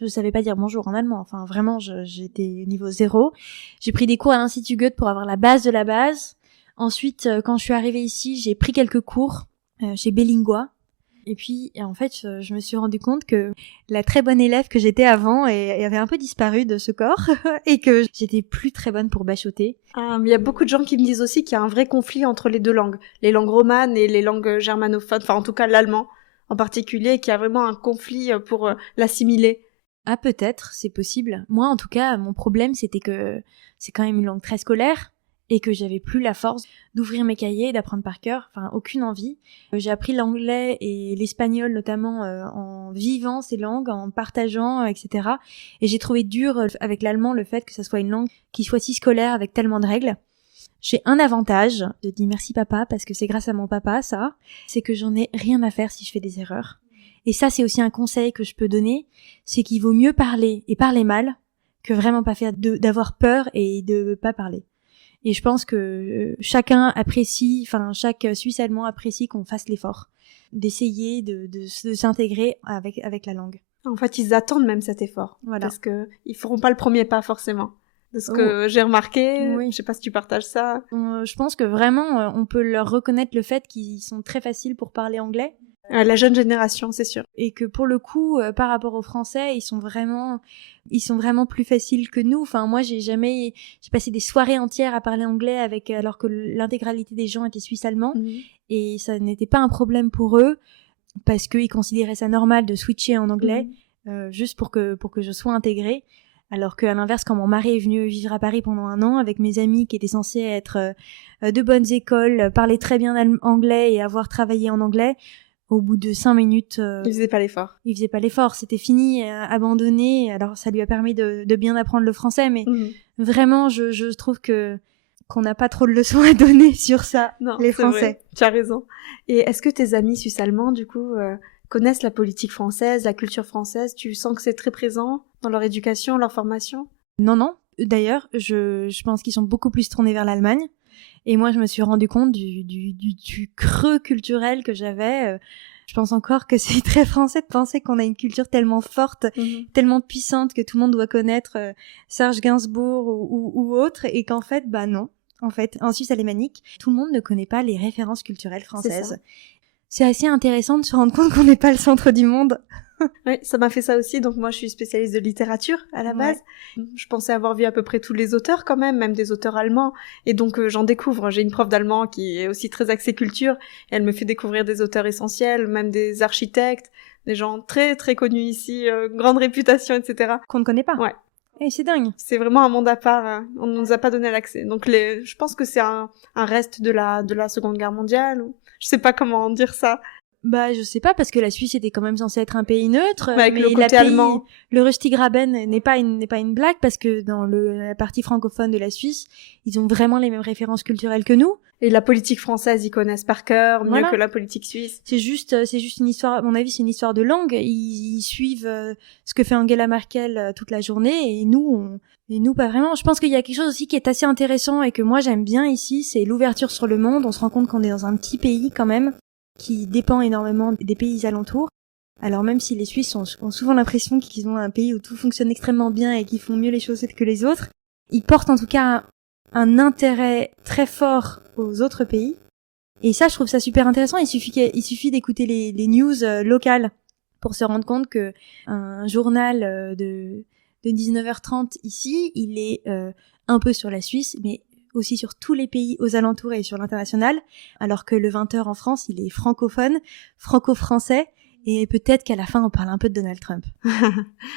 je savais pas dire bonjour en allemand. Enfin vraiment, j'étais niveau 0. J'ai pris des cours à l'Institut Goethe pour avoir la base de la base. Ensuite, quand je suis arrivée ici, j'ai pris quelques cours chez Bellingua. Et puis, en fait, je me suis rendu compte que la très bonne élève que j'étais avant avait un peu disparu de ce corps et que j'étais plus très bonne pour bachoter. Il y a beaucoup de gens qui me disent aussi qu'il y a un vrai conflit entre les deux langues, les langues romanes et les langues germanophones, enfin en tout cas l'allemand en particulier, qu'il y a vraiment un conflit pour l'assimiler. Ah, peut-être, c'est possible. Moi, en tout cas, mon problème, c'était que c'est quand même une langue très scolaire et que j'avais plus la force d'ouvrir mes cahiers et d'apprendre par cœur, enfin aucune envie. J'ai appris l'anglais et l'espagnol notamment en vivant ces langues, en partageant, etc. Et j'ai trouvé dur avec l'allemand le fait que ça soit une langue qui soit si scolaire avec tellement de règles. J'ai un avantage, je dis merci papa parce que c'est grâce à mon papa ça, c'est que j'en ai rien à faire si je fais des erreurs. Et ça c'est aussi un conseil que je peux donner, c'est qu'il vaut mieux parler et parler mal que vraiment pas faire d'avoir peur et de pas parler. Et je pense que chacun apprécie, enfin chaque Suisse allemand apprécie qu'on fasse l'effort d'essayer de s'intégrer avec la langue. En fait, ils attendent même cet effort, voilà. Parce que ils feront pas le premier pas forcément. De ce que j'ai remarqué, oui. Je sais pas si tu partages ça. Je pense que vraiment, on peut leur reconnaître le fait qu'ils sont très faciles pour parler anglais. La jeune génération, c'est sûr. Et que pour le coup, par rapport aux Français, ils sont vraiment plus faciles que nous. Enfin, moi, j'ai passé des soirées entières à parler anglais alors que l'intégralité des gens étaient suisses-allemands. Et ça n'était pas un problème pour eux, parce qu'ils considéraient ça normal de switcher en anglais, juste pour que je sois intégrée. Alors qu'à l'inverse, quand mon mari est venu vivre à Paris pendant 1 an, avec mes amis qui étaient censés être de bonnes écoles, parler très bien anglais et avoir travaillé en anglais, au bout de 5 minutes... il faisait pas l'effort. Il faisait pas l'effort, c'était fini, abandonné. Alors ça lui a permis de bien apprendre le français, mais vraiment, je trouve qu'on n'a pas trop de leçons à donner sur ça, non, les Français. Vrai. Tu as raison. Et est-ce que tes amis suisses-allemands, du coup, connaissent la politique française, la culture française? Tu sens que c'est très présent dans leur éducation, leur formation? Non. D'ailleurs, je pense qu'ils sont beaucoup plus tournés vers l'Allemagne. Et moi, je me suis rendu compte du creux culturel que j'avais. Je pense encore que c'est très français de penser qu'on a une culture tellement forte, tellement puissante que tout le monde doit connaître Serge Gainsbourg ou autre, et qu'en fait, bah non. En fait, en Suisse alémanique, tout le monde ne connaît pas les références culturelles françaises. C'est assez intéressant de se rendre compte qu'on n'est pas le centre du monde. Oui, ça m'a fait ça aussi. Donc moi, je suis spécialiste de littérature à la base. Je pensais avoir vu à peu près tous les auteurs quand même des auteurs allemands. Et donc j'en découvre. J'ai une prof d'allemand qui est aussi très axée culture. Et elle me fait découvrir des auteurs essentiels, même des architectes, des gens très très connus ici, grande réputation, etc. Qu'on ne connaît pas. Ouais. Et c'est dingue. C'est vraiment un monde à part. On ne nous a pas donné l'accès. Donc je pense que c'est un reste de la Seconde Guerre mondiale. Je sais pas comment dire ça. Bah, je sais pas, parce que la Suisse était quand même censée être un pays neutre. Avec le côté allemand. Le Rustgraben n'est pas une blague, parce que dans la partie francophone de la Suisse, ils ont vraiment les mêmes références culturelles que nous. Et la politique française, ils connaissent par cœur, mieux Voilà. que la politique suisse. C'est juste une histoire, à mon avis, c'est une histoire de langue. Ils suivent ce que fait Angela Merkel toute la journée et nous, pas vraiment. Je pense qu'il y a quelque chose aussi qui est assez intéressant et que moi j'aime bien ici, c'est l'ouverture sur le monde. On se rend compte qu'on est dans un petit pays quand même, qui dépend énormément des pays alentours. Alors même si les Suisses ont souvent l'impression qu'ils ont un pays où tout fonctionne extrêmement bien et qu'ils font mieux les choses que les autres, ils portent en tout cas un intérêt très fort aux autres pays. Et ça, je trouve ça super intéressant. Il suffit d'écouter les news locales pour se rendre compte que un journal de 19h30 ici, il est un peu sur la Suisse, mais aussi sur tous les pays aux alentours et sur l'international, alors que le 20h en France, il est francophone, franco-français, et peut-être qu'à la fin, on parle un peu de Donald Trump.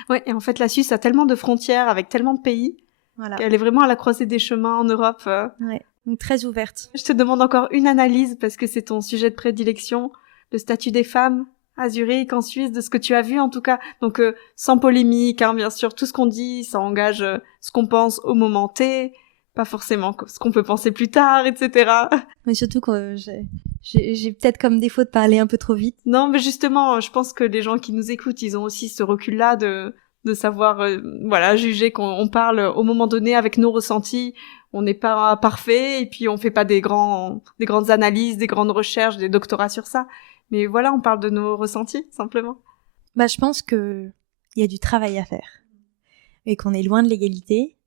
Ouais, et en fait, la Suisse a tellement de frontières avec tellement de pays Voilà. qu'elle est vraiment à la croisée des chemins en Europe. Ouais, donc très ouverte. Je te demande encore une analyse, parce que c'est ton sujet de prédilection, le statut des femmes à Zurich, en Suisse, de ce que tu as vu en tout cas. Donc, sans polémique, hein, bien sûr, tout ce qu'on dit, ça engage ce qu'on pense au moment T, pas forcément ce qu'on peut penser plus tard, etc. Mais surtout que j'ai peut-être comme défaut de parler un peu trop vite. Non, mais justement, je pense que les gens qui nous écoutent, ils ont aussi ce recul-là de savoir, voilà, juger qu'on parle au moment donné avec nos ressentis. On n'est pas parfait, et puis on fait pas des grandes analyses, des grandes recherches, des doctorats sur ça. Mais voilà, on parle de nos ressentis, simplement. Bah, je pense que il y a du travail à faire. Et qu'on est loin de l'égalité.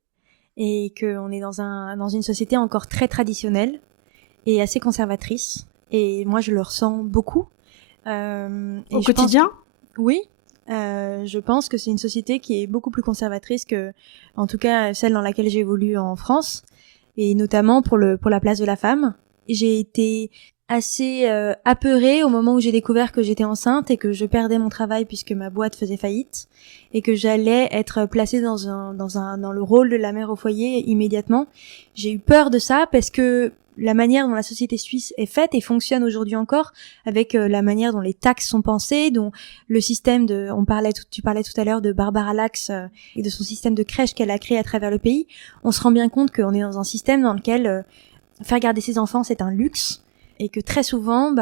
Et qu'on est dans une société encore très traditionnelle et assez conservatrice. Et moi, je le ressens beaucoup. Au quotidien? Oui. Je pense que c'est une société qui est beaucoup plus conservatrice que, en tout cas, celle dans laquelle j'ai évolué en France. Et notamment pour la place de la femme. J'ai été assez apeurée au moment où j'ai découvert que j'étais enceinte et que je perdais mon travail puisque ma boîte faisait faillite et que j'allais être placée dans le rôle de la mère au foyer immédiatement. J'ai eu peur de ça parce que la manière dont la société suisse est faite et fonctionne aujourd'hui encore, avec la manière dont les taxes sont pensées, dont le système tu parlais tout à l'heure de Barbara Lax et de son système de crèche qu'elle a créé à travers le pays, on se rend bien compte qu'on est dans un système dans lequel faire garder ses enfants c'est un luxe et que très souvent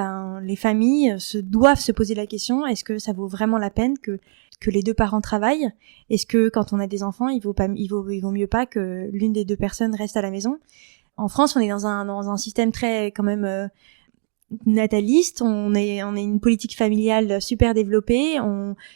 les familles doivent se poser la question, est-ce que ça vaut vraiment la peine que les deux parents travaillent? Est-ce que quand on a des enfants, il vaut mieux pas que l'une des deux personnes reste à la maison? En France, on est dans un système très quand même nataliste, on est une politique familiale super développée,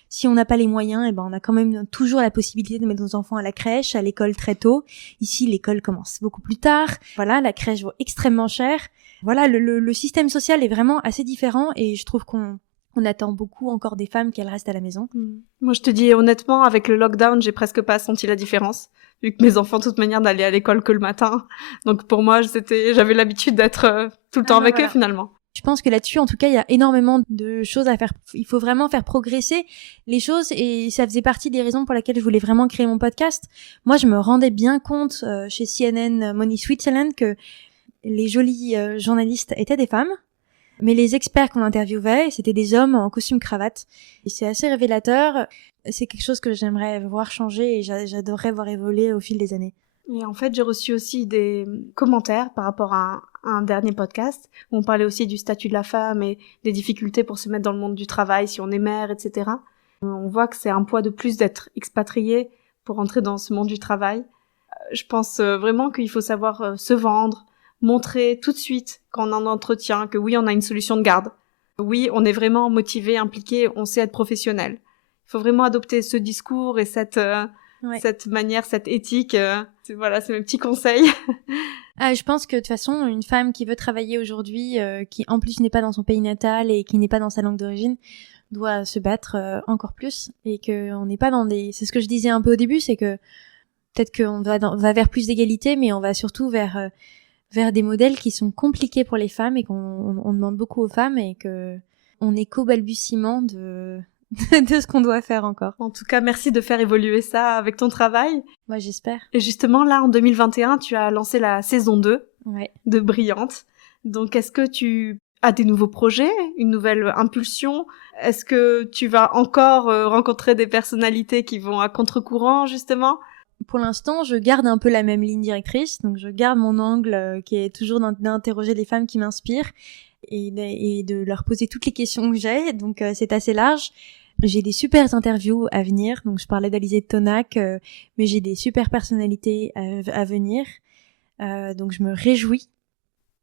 si on n'a pas les moyens, on a quand même toujours la possibilité de mettre nos enfants à la crèche, à l'école très tôt. Ici, l'école commence beaucoup plus tard. Voilà, la crèche vaut extrêmement cher. Voilà, le système social est vraiment assez différent et je trouve qu'on attend beaucoup encore des femmes qu'elles restent à la maison. Moi, je te dis honnêtement, avec le lockdown, j'ai presque pas senti la différence, vu que mes enfants, de toute manière, n'allaient à l'école que le matin. Donc pour moi, j'avais l'habitude d'être tout le temps avec eux finalement. Je pense que là-dessus, en tout cas, il y a énormément de choses à faire. Il faut vraiment faire progresser les choses et ça faisait partie des raisons pour lesquelles je voulais vraiment créer mon podcast. Moi, je me rendais bien compte chez CNN Money Switzerland que les jolis journalistes étaient des femmes, mais les experts qu'on interviewait, c'était des hommes en costume cravate. Et c'est assez révélateur. C'est quelque chose que j'aimerais voir changer et j'adorerais voir évoluer au fil des années. Et en fait, j'ai reçu aussi des commentaires par rapport à un dernier podcast où on parlait aussi du statut de la femme et des difficultés pour se mettre dans le monde du travail si on est mère, etc. On voit que c'est un poids de plus d'être expatrié pour entrer dans ce monde du travail. Je pense vraiment qu'il faut savoir se vendre, montrer tout de suite quand on a un entretien que oui, on a une solution de garde. Oui, on est vraiment motivé, impliqué, on sait être professionnel. Il faut vraiment adopter ce discours et cette manière, cette éthique. Voilà, c'est mes petits conseils. Je pense que de toute façon, une femme qui veut travailler aujourd'hui, qui en plus n'est pas dans son pays natal et qui n'est pas dans sa langue d'origine, doit se battre encore plus. Et qu'on n'est pas dans des... C'est ce que je disais un peu au début, c'est que peut-être qu'on va vers plus d'égalité, mais on va surtout vers des modèles qui sont compliqués pour les femmes et qu'on demande beaucoup aux femmes et que on est qu'au balbutiement de ce qu'on doit faire encore. En tout cas, merci de faire évoluer ça avec ton travail. Moi, j'espère. Et justement, là, en 2021, tu as lancé la saison 2 de Brillante. Donc, est-ce que tu as des nouveaux projets, une nouvelle impulsion? Est-ce que tu vas encore rencontrer des personnalités qui vont à contre-courant, justement? pour l'instant, je garde un peu la même ligne directrice. Donc, je garde mon angle qui est toujours d'interroger les femmes qui m'inspirent et de leur poser toutes les questions que j'ai. Donc, c'est assez large. J'ai des super interviews à venir. Donc, je parlais d'Alizée de Tonac, mais j'ai des super personnalités à venir. Donc, je me réjouis.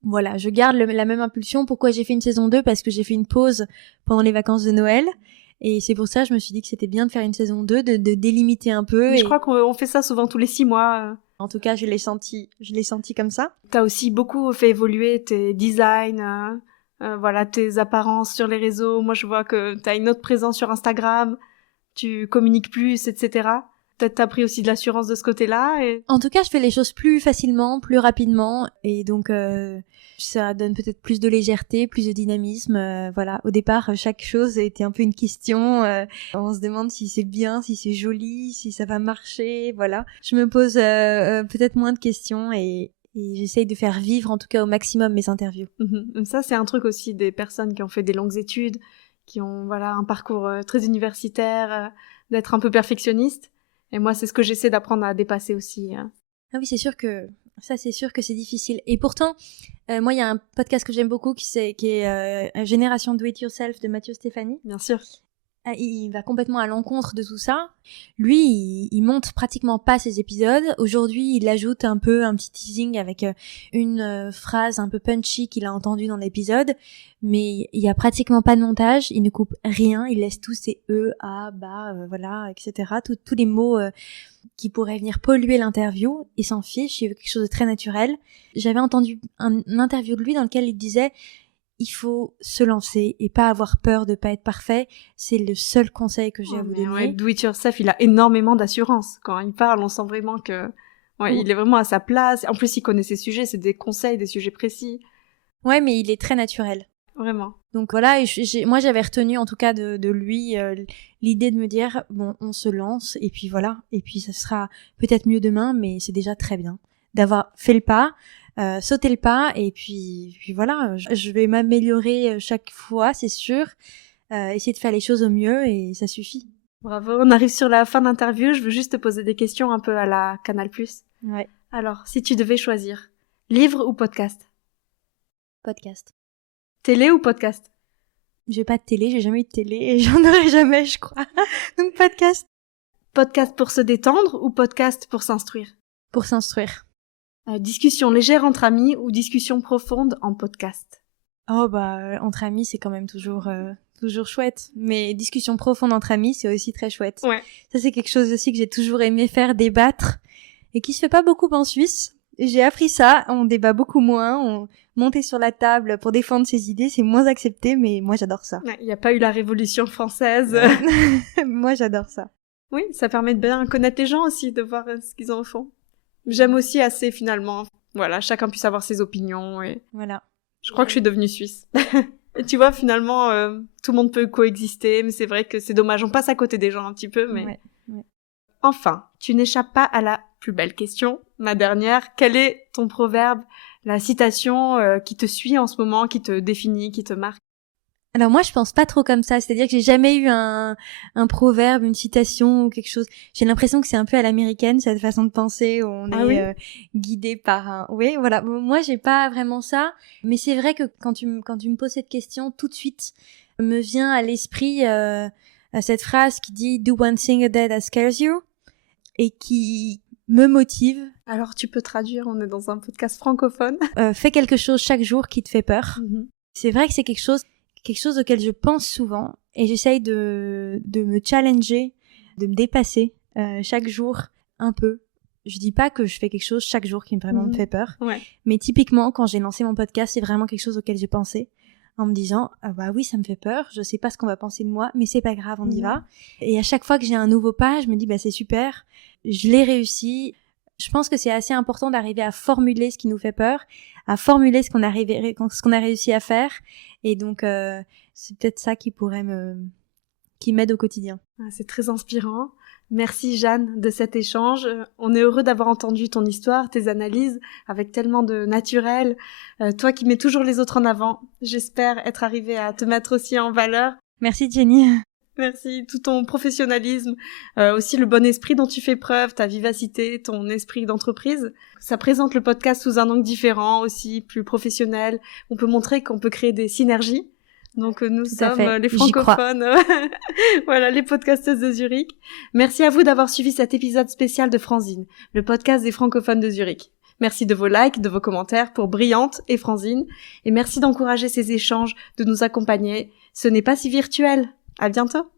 Voilà, je garde la même impulsion. Pourquoi j'ai fait une saison 2 ? Parce que j'ai fait une pause pendant les vacances de Noël. Et c'est pour ça que je me suis dit que c'était bien de faire une saison 2, de délimiter un peu. Je crois qu'on fait ça souvent tous les 6 mois. En tout cas, je l'ai senti comme ça. T'as aussi beaucoup fait évoluer tes designs, voilà, tes apparences sur les réseaux. Moi, je vois que t'as une autre présence sur Instagram, tu communiques plus, etc. Peut-être t'as pris aussi de l'assurance de ce côté-là. En tout cas, je fais les choses plus facilement, plus rapidement, et donc ça donne peut-être plus de légèreté, plus de dynamisme. Voilà, au départ, chaque chose était un peu une question. On se demande si c'est bien, si c'est joli, si ça va marcher. Voilà, je me pose peut-être moins de questions et j'essaye de faire vivre en tout cas au maximum mes interviews. Ça, c'est un truc aussi des personnes qui ont fait des longues études, qui ont voilà un parcours très universitaire, d'être un peu perfectionniste. Et moi, c'est ce que j'essaie d'apprendre à dépasser aussi. Ah oui, c'est sûr que c'est difficile. Et pourtant, moi, il y a un podcast que j'aime beaucoup qui est Génération Do It Yourself de Mathieu Stéphanie. Bien sûr. Il va complètement à l'encontre de tout ça. Lui, il monte pratiquement pas ses épisodes. Aujourd'hui, il ajoute un peu un petit teasing avec une phrase un peu punchy qu'il a entendue dans l'épisode. Mais il y a pratiquement pas de montage. Il ne coupe rien. Il laisse tous ses a, bah, voilà, etc. Tous les mots qui pourraient venir polluer l'interview. Il s'en fiche. Il veut quelque chose de très naturel. J'avais entendu une interview de lui dans lequel il disait: il faut se lancer et pas avoir peur de pas être parfait. C'est le seul conseil que j'ai à vous donner. Ouais, Do It Yourself, il a énormément d'assurance. Quand il parle, on sent vraiment que il est vraiment à sa place. En plus, il connaît ses sujets, c'est des conseils, des sujets précis. Ouais, mais il est très naturel. Vraiment. Donc voilà, moi j'avais retenu en tout cas de lui l'idée de me dire, bon, on se lance et puis voilà. Et puis ça sera peut-être mieux demain, mais c'est déjà très bien d'avoir fait le pas. Sauter le pas et puis voilà, je vais m'améliorer chaque fois, c'est sûr, essayer de faire les choses au mieux et ça suffit. Bravo, on arrive sur la fin d'interview, je veux juste te poser des questions un peu à la Canal+. Ouais. Alors, si tu devais choisir, livre ou podcast ? Podcast. Télé ou podcast ? J'ai pas de télé, j'ai jamais eu de télé et j'en aurai jamais, je crois. Donc podcast. Podcast pour se détendre ou podcast pour s'instruire ? Pour s'instruire. Discussion légère entre amis ou discussion profonde en podcast ? Oh bah entre amis c'est quand même toujours chouette, mais discussion profonde entre amis c'est aussi très chouette. Ouais. Ça c'est quelque chose aussi que j'ai toujours aimé faire, débattre, et qui se fait pas beaucoup en Suisse. J'ai appris ça, on débat beaucoup moins, on monter sur la table pour défendre ses idées, c'est moins accepté, mais moi j'adore ça. Il n'y a pas eu la Révolution française. Moi j'adore ça. Oui, ça permet de bien connaître les gens aussi, de voir ce qu'ils en font. J'aime aussi assez finalement. Voilà, chacun puisse avoir ses opinions et voilà. Je crois que je suis devenue suisse. Et tu vois, finalement, tout le monde peut coexister, mais c'est vrai que c'est dommage, on passe à côté des gens un petit peu, mais... Ouais. Enfin, tu n'échappes pas à la plus belle question, ma dernière. Quel est ton proverbe, la citation qui te suit en ce moment, qui te définit, qui te marque ? Alors moi je pense pas trop comme ça, c'est-à-dire que j'ai jamais eu un proverbe, une citation ou quelque chose. J'ai l'impression que c'est un peu à l'américaine cette façon de penser où on est guidé par un... Oui, voilà. Moi j'ai pas vraiment ça, mais c'est vrai que quand tu me poses cette question, tout de suite me vient à l'esprit cette phrase qui dit "Do one thing a day that scares you" et qui me motive. Alors tu peux traduire, on est dans un podcast francophone. Fais quelque chose chaque jour qui te fait peur. Mm-hmm. C'est vrai que c'est quelque chose auquel je pense souvent et j'essaye de me challenger, de me dépasser chaque jour un peu. Je dis pas que je fais quelque chose chaque jour qui vraiment me fait peur, mais typiquement quand j'ai lancé mon podcast, c'est vraiment quelque chose auquel j'ai pensé en me disant ah bah oui, ça me fait peur, je sais pas ce qu'on va penser de moi, mais c'est pas grave, on y va. Et à chaque fois que j'ai un nouveau pas, je me dis bah c'est super, je l'ai réussi. Je pense que c'est assez important d'arriver à formuler ce qui nous fait peur, à formuler ce qu'on a réussi à faire. Et donc, c'est peut-être ça qui m'aide au quotidien. C'est très inspirant. Merci Jeanne de cet échange. On est heureux d'avoir entendu ton histoire, tes analyses, avec tellement de naturel. Toi qui mets toujours les autres en avant, j'espère être arrivée à te mettre aussi en valeur. Merci Jenny. Merci, tout ton professionnalisme, aussi le bon esprit dont tu fais preuve, ta vivacité, ton esprit d'entreprise. Ça présente le podcast sous un angle différent, aussi plus professionnel. On peut montrer qu'on peut créer des synergies. Donc nous sommes les francophones, voilà, les podcasteuses de Zurich. Merci à vous d'avoir suivi cet épisode spécial de Franzine, le podcast des francophones de Zurich. Merci de vos likes, de vos commentaires pour Brillante et Franzine. Et merci d'encourager ces échanges, de nous accompagner. Ce n'est pas si virtuel. À bientôt.